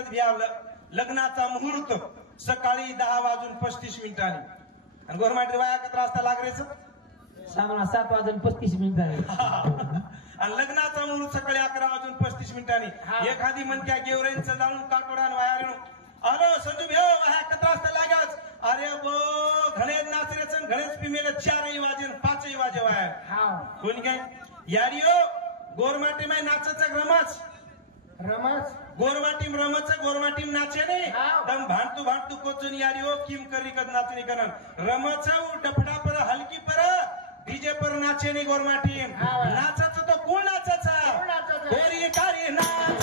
नाचरच घ्यावलं. लग्नाचा मुहूर्त सकाळी 10:35 आणि गोरमाटी वाया कत्र असता लागरेच सामना 7:35 आणि लग्नाचा मुहूर्त सकाळी 11:35 एखादी म्हणत्या गेवरेंचं जाऊन काटोडा वायारण अरे संजू भेव वाया कत्र असता लागाच अरे बो घणे नाचरेच घणेच पिमेल 4 वाजे 5 वाजे वाया कोणी काय याडिओ गोरमाटी माय नाचचा रमच गोरमाटीम रमच गोरमाटीम नाचे ने तम भांटू कोचून याडिओ किम करी कद नाचणी करन रमच डफडा पर हलकी पर डीजे पर नाचे ने गोरमाटीम नाचच तो कोण नाचचा गोरी कारी नाच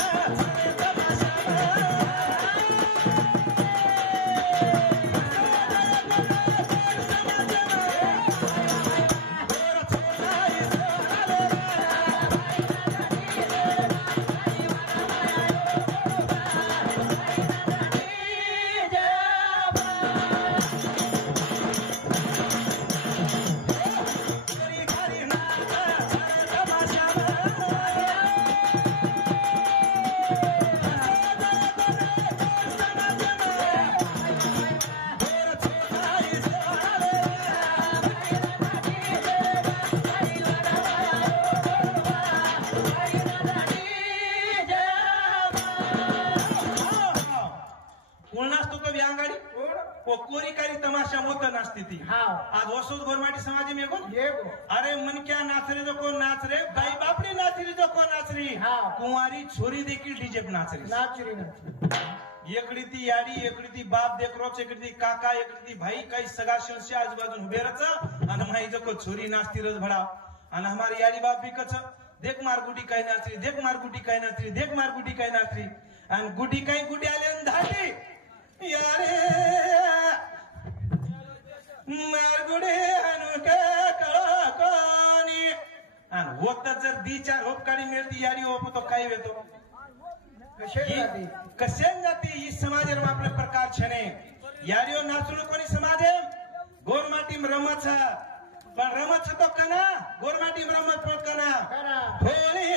कोरीकारी तमाशा मोत नाचती थी आज वसुद गोरमाटी समाज में अरे मन क्या नाच रे जो को नाच रे बाई बापड़ी नाच रही जो को नाच रही कुंवारी छोरी देखील डीजे पे नाच रही एकड़ी ती याडी एकड़ी ती बाप देख रोच एकड़ी ती काका एकड़ी ती भाई काही सगा शंशी आजूबाजू उभे रच आणि माई जो को छोरी नाचती रच भडा आणि हमारी याडी बाप भी कच देख मार गुडी काय नाच रही देख मार गुडी काय नाच रही देख मार गुडी काय नाच रही आणि गुडी काय गुडी आले धाटी यारे मारगुडे अनुके कळकणी आणि होत जर दी 4 होपकाडी मिळती याडी होप तो काय येतो कसे जाती ही समाज आपले प्रकार छने याडिओ नाचून कोणी समाज गोरमाटी रमच पण रमच तो कना गोरमाटी रमच पण कना थोडी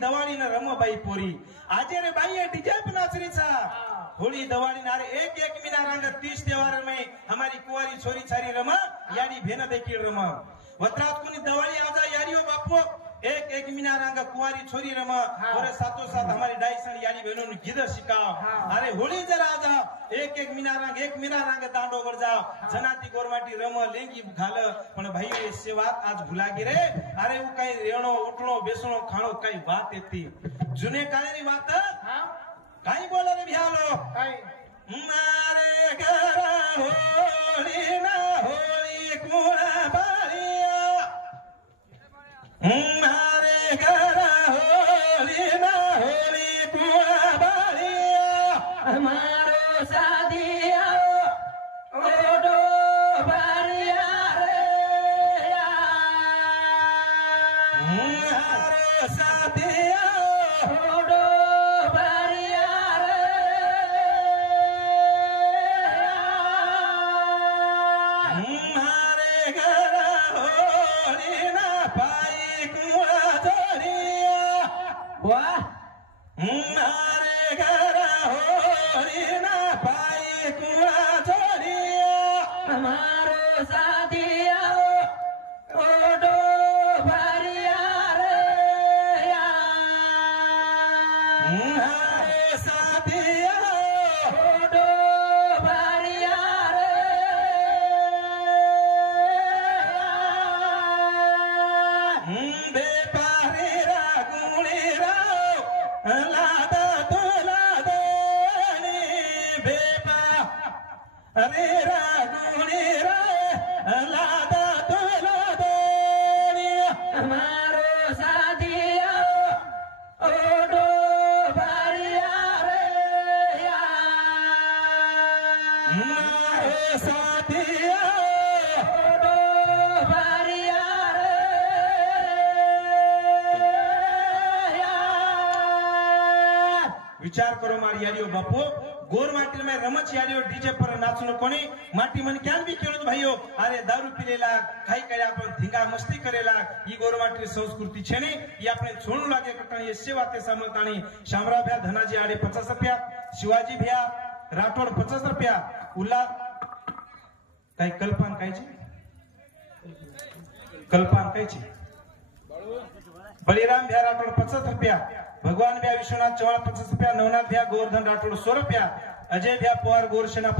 दवाई ना रमबाई आजे रे बाई डीजे पे नाचरीचा होली दवाड़ी नारे एक मीना रंग 30 त्योहार में हमारी कुंवारी छोरी छारी रमा याडी भेन देखी रमा वत्रात कुनी दवाड़ी आजा याडियो बापो एक मीना रंग कुंवारी छोरी रमा और साथों साथ हमारी डाइसन याडी बहनों ने गिद शिकाव अरे होली जरा आजा एक मीना रंग दांडो वर जाओ जनाती गोरमाटी रम लेंगी घाल पण भाई सेवात आज भुला गिरे अरे वो काही रेणो उठणो बेसणो खाणो काही बात येती जुने काळेनी बात काही बोला रे भ्यालो मारे घरा होळी ना होळी कुणा बाळिया मारे घरा होळी ना होळी कुणा बाळिया मारो सादिया ओडो बाळिया रे मारो सादिया मारे घरा होली ना पाई कुआ छोड़िया हमारो साथिया ओडो भरिया रे हमारे साथिया ओडो भरिया रे बेपारी रा गुणी रा लादा तुला देणी बेपा अरे रागुणी रे लादा तुला देणी मारो साथिया ओडो बारिया रे या मारो साथिया ओडो बारिया रे या विचार करो मारी याडियो बापू गोर माटी में रमच याडियो डीजे पर नाचनो कोणी माटी मन क्यान भी खेळत भाईओ अरे दारू पिलेला खाई करे आपण धिंगा मस्ती करेला ही गोर माटी संस्कृती छे ने ही આપણે છોડું લાગે કટાણી એ સેવાતે સમતાણી શામરા ભ્યા ધનાજી આડે 50 રૂપિયા शिवाजी भ्या राठोड 50 રૂપિયા उल्ला काय कल्पन काय छे कल्पन काय छे बलिराम भ्या राठोड 50 રૂપિયા भगवान भ्या विश्वनाथ चौहान 50 રૂપિયા नवनाथ भ्या गोवर्धन राठोड 100 રૂપિયા अजय भ्या पवार गोरसेना